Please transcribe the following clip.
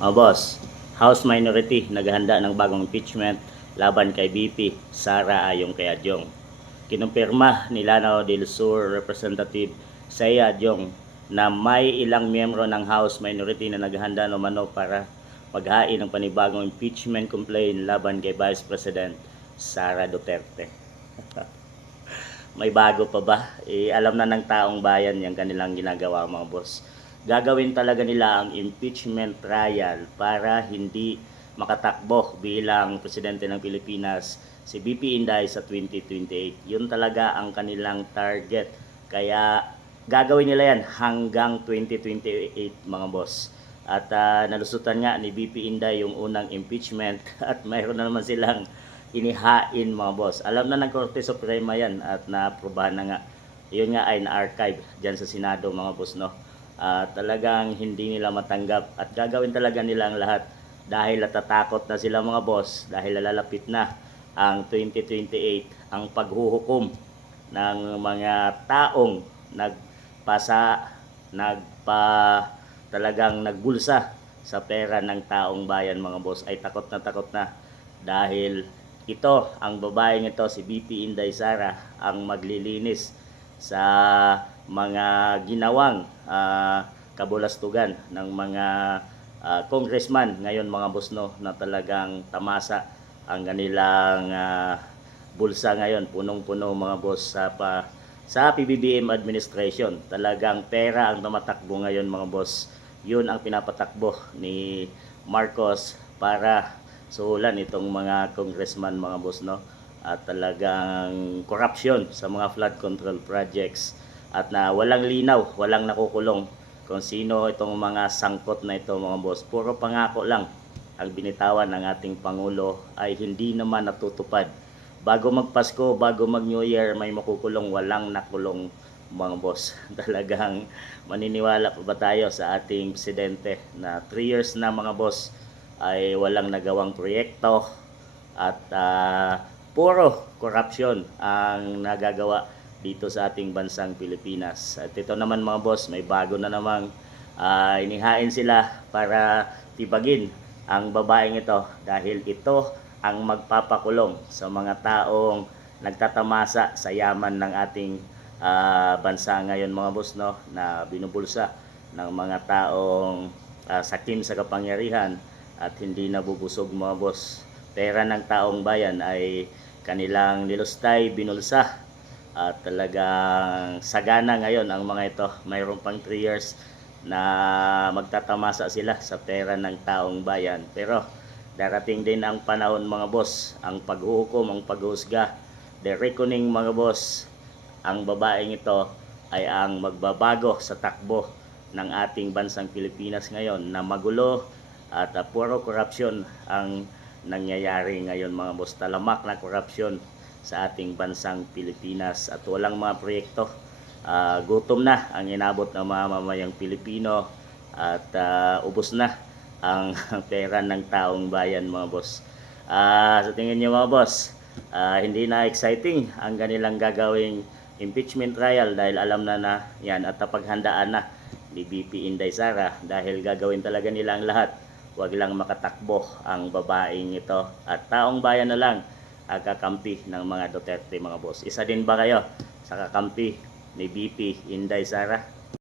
Mga boss, House Minority naghahanda ng bagong impeachment laban kay VP Sara Ayong kay Adyong. Kinumpirma ni Lanao del Sur Representative Saya Adyong na may ilang miyembro ng House Minority na naghahanda umano para maghain ng panibagong impeachment complaint laban kay Vice President Sara Duterte. May bago pa ba? Alam na ng taong bayan yung kanilang ginagawa, mga boss. Gagawin talaga nila ang impeachment trial para hindi makatakbo bilang presidente ng Pilipinas si BP Inday sa 2028. Yun talaga ang kanilang target. Kaya gagawin nila yan hanggang 2028, mga boss. At nalusutan nga ni BP Inday yung unang impeachment at mayroon na naman silang inihain, mga boss. Alam na ng Korte Suprema yan at naaprubahan na nga. Yun nga ay na-archive dyan sa Senado, mga boss, no? Talagang hindi nila matanggap at gagawin talaga nila ang lahat dahil natatakot na sila, mga boss, dahil lalapit na ang 2028, ang paghuhukom ng mga taong talagang nagbulsa sa pera ng taong bayan, mga boss, ay takot na dahil ito, ang babaeng ito, si BP Inday Sara, ang maglilinis sa mga ginawang kabulastugan ng mga congressman ngayon, mga boss, no, na talagang tamasa ang kanilang bulsa ngayon, punong-puno, mga boss, sa PBBM administration. Talagang pera ang tumatakbo ngayon, mga boss. Yun ang pinapatakbo ni Marcos para suhulan itong mga congressman, mga boss, no? At talagang corruption sa mga flood control projects at na walang linaw, walang nakukulong kung sino itong mga sangkot na ito, mga boss. Puro pangako lang ang binitawan ng ating Pangulo ay hindi naman natutupad. Bago magpasko, bago mag New Year, may makukulong, walang nakulong, mga boss. Talagang maniniwala pa ba tayo sa ating presidente na 3 years na, mga boss, ay walang nagawang proyekto at puro corruption ang nagagawa dito sa ating bansang Pilipinas. At ito naman, mga boss, may bago na namang inihain sila para tibagin ang babaeng ito dahil ito ang magpapakulong sa mga taong nagtatamasa sa yaman ng ating bansa ngayon, mga boss, no, na binubulsa ng mga taong sakim sa kapangyarihan at hindi nabubusog, mga boss. Pera ng taong bayan ay kanilang nilustay, binulsa at talagang sagana ngayon ang mga ito. Mayroon pang 3 years na magtatamasa sila sa pera ng taong bayan. Pero darating din ang panahon, mga boss, ang paghuhukom, ang paghusga, the reckoning, mga boss. Ang babaeng ito ay ang magbabago sa takbo ng ating bansang Pilipinas ngayon na magulo at puro corruption ang nangyayari ngayon, mga boss. Talamak na corruption sa ating bansang Pilipinas at walang mga proyekto. Gutom na ang inabot ng mga mamayang Pilipino at ubos na ang pera ng taong bayan, mga boss. Sa tingin niyo, mga boss, hindi na exciting ang kanilang gagawing impeachment trial dahil alam na yan at napaghandaan na ni BP Inday Sara dahil gagawin talaga nila ang lahat. Huwag lang makatakbo ang babaeng ito at taong bayan na lang ang kakampi ng mga Duterte, mga boss. Isa din ba kayo sa kakampi ni BP Inday Sara?